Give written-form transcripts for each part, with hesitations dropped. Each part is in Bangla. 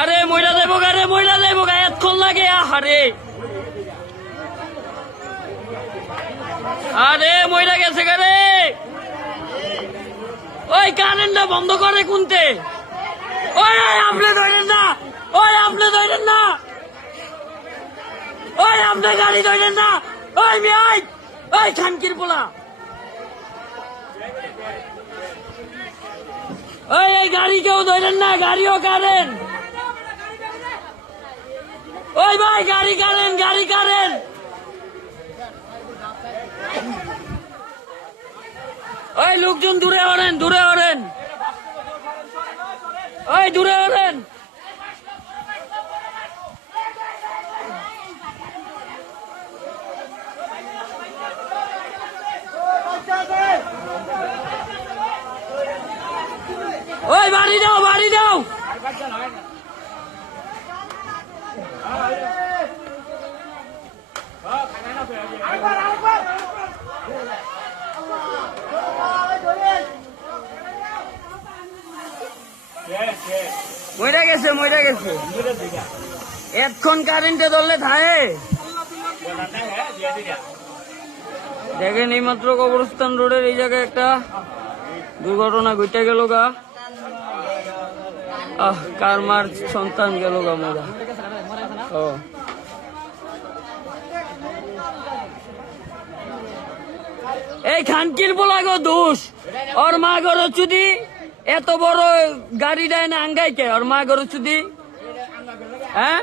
আরে মইরা দেবো গা, রে মইরা দেবো গা, এতক্ষণ লাগে। আরে আরে মইরা গেছে গা রে। ওই কারেন্টটা বন্ধ করে কুনতে। ওই আপনি ধরেন না, ওই আপনি ধরেন না, ওই আপনি গাড়ি ধরেন না। ওই মেয়ে, ওই খানকির পোলা, ওই এই গাড়ি কেউ ধরেন না, গাড়িও কারেন। ওই ভাই গাড়ি কারেন, গাড়ি কারেন। ওই লোকজন দূরে ওড়েন, দূরে ওড়েন, ওই দূরে ওড়েন। ওই বাড়ি দাও, বাড়ি দাও। মইরা গেছে, মইরা গেছে। এতক্ষণ কারেন্টে ধরলে থাহে। দেখেন এই মাত্র কবরস্থান রোডের এই জায়গায় একটা দুর্ঘটনা ঘটে গেল গা। কার মার সন্তান গেল গা মোরা। এই খানকির বলা গো দোষ। ওর মা গর চুদি এত বড় গাড়ি দেয় না আঙ্গাইকে, ওর মা গর চুদি। হ্যাঁ,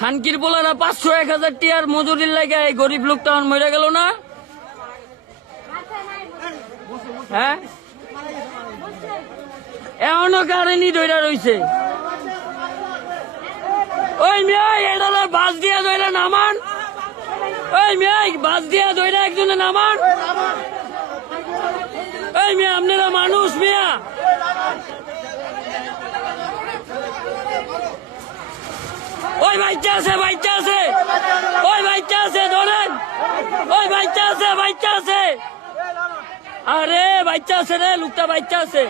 খানকির বলারা 500-1000 টিয়ার মজুরির লাগে এই গরিব লোকটা মরে গেল না। হ্যাঁ, এমনও কারেন্টই ধইরা রইছে। ওই মেয়ে এটা বাস দিয়া ধইরা নামান। ওই মেয়ে বাস দিয়া ধইরা একজনে নামান। ওই মেয়ে আপনারা মানুষ মিয়া। ওই বাচ্চা আছে, বাচ্চা আছে, ওই বাচ্চা আছে, ধরেন। ওই বাচ্চা আছে, বাচ্চা আছে। আরে বাচ্চা আছে রে, লোকটা বাচ্চা আছে।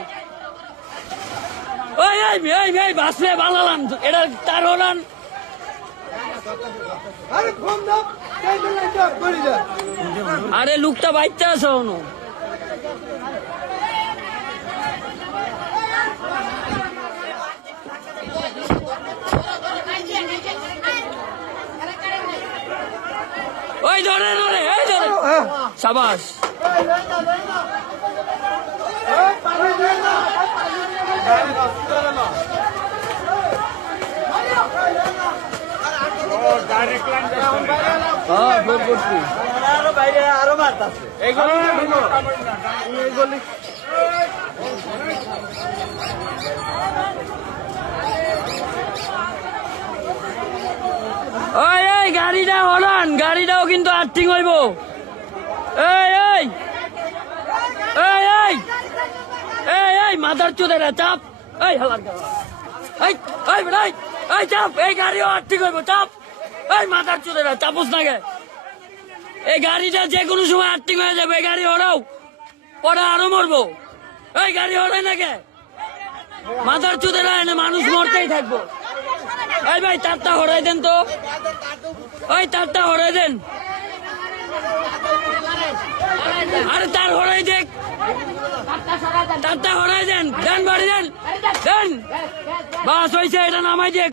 ওই ওই ওই বাসে বানালাম এটা তার হলান। আরে লোকটা বাচ্চা আছে অনু। ওই ধরে ধরে, এই ধরে, সাবাস। আরো মারতাছে। ওই এই গাড়িটা হলান, গাড়িটাও কিন্তু আর্থিং হইব। এই এই এই এই এই এই মাদার চোদেরা চাপ। এই হালার এই এই বেড়াই, এই চাপ। এই গাড়িও আর্থিং হইব, চাপ। এই মাদার চোদেরা চাপুস না গে। এই গাড়িটা যে কোনো সময় আর্থিং হয়ে যাবে। এই গাড়ি হরাও, পরে আরো মরবো। এই গাড়ি হরাই না গে, মাদার চোদেরা এনে মানুষ মরতেই থাকবো। এই ভাই তারটা হরাই দেন তো, ওই তারটা হরাই দেন। আরে তার হরাই দেখ, তারটা হরাই দেন, দেন বাড়ি দেন, দেন। বাস হয়েছে, এটা নামাই দেখ।